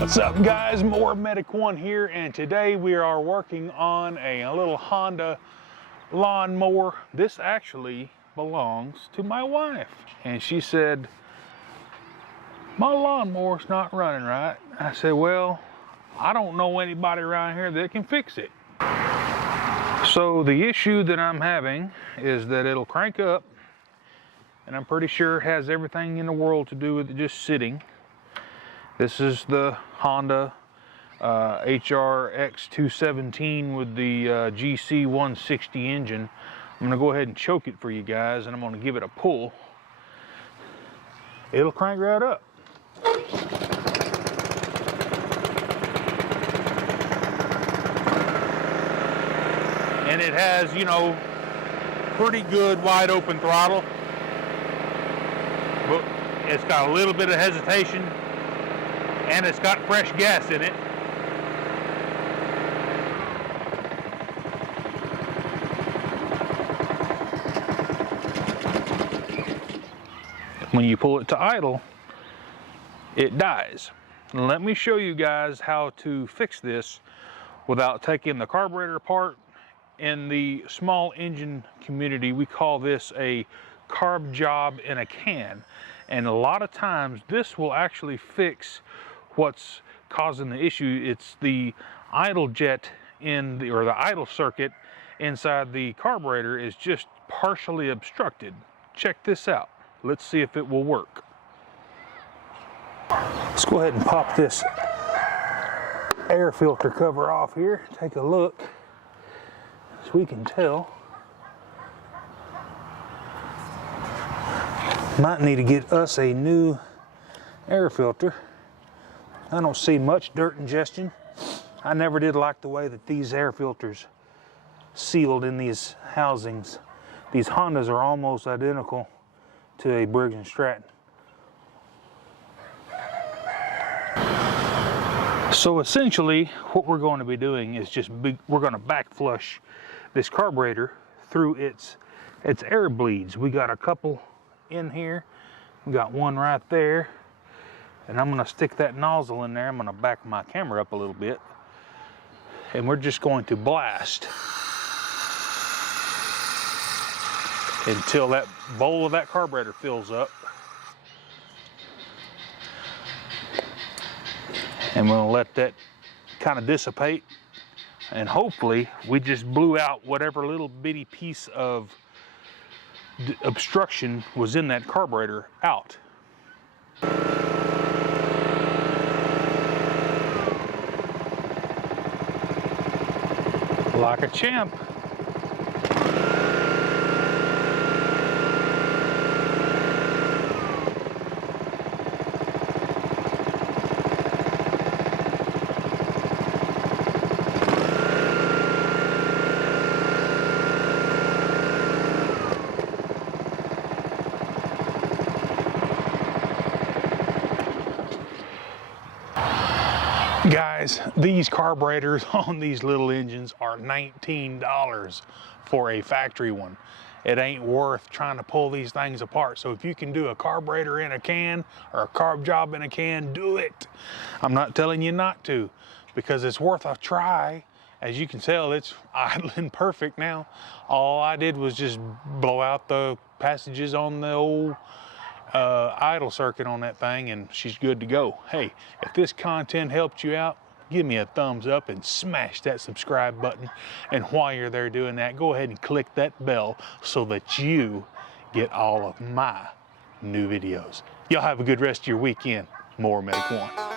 What's up guys, Mower Medic 1 here, and today we are working on a little Honda lawn mower. This actually belongs to my wife, and she said, my lawnmower's not running right. I said, well, I don't know anybody around here that can fix it. So the issue that I'm having is that it'll crank up, and I'm pretty sure it has everything in the world to do with it just sitting. This is the Honda HRX 217 with the GC 160 engine. I'm going to go ahead and choke it for you guys, and I'm going to give it a pull. It'll crank right up. And it has, you know, pretty good wide open throttle. But it's got a little bit of hesitation. And it's got fresh gas in it. When you pull it to idle, it dies. Let me show you guys how to fix this without taking the carburetor apart. In the small engine community, we call this a carb job in a can. And a lot of times this will actually fix what's causing the issue. It's the idle jet in the, or the idle circuit inside the carburetor is just partially obstructed. Check this out. Let's see if it will work. Let's go ahead and pop this air filter cover off here. Take a look so we can tell. Might need to get us a new air filter. I don't see much dirt ingestion. I never did like the way that these air filters sealed in these housings. These Hondas are almost identical to a Briggs & Stratton. So essentially what we're going to be doing is we're going to back flush this carburetor through its air bleeds. We got a couple in here. We got one right there. And I'm going to stick that nozzle in there. I'm going to back my camera up a little bit. And we're just going to blast until that bowl of that carburetor fills up. And we're going to let that kind of dissipate. And hopefully we just blew out whatever little bitty piece of obstruction was in that carburetor out. Like a champ. Guys, these carburetors on these little engines are $19 for a factory one. It ain't worth trying to pull these things apart. So if you can do a carburetor in a can or a carb job in a can, do it. I'm not telling you not to, because it's worth a try. As you can tell, it's idling perfect now. All I did was just blow out the passages on the old idle circuit on that thing, and she's good to go. Hey, if this content helped you out, give me a thumbs up and smash that subscribe button. And while you're there doing that, go ahead and click that bell so that you get all of my new videos. Y'all have a good rest of your weekend. Mower Medic 1.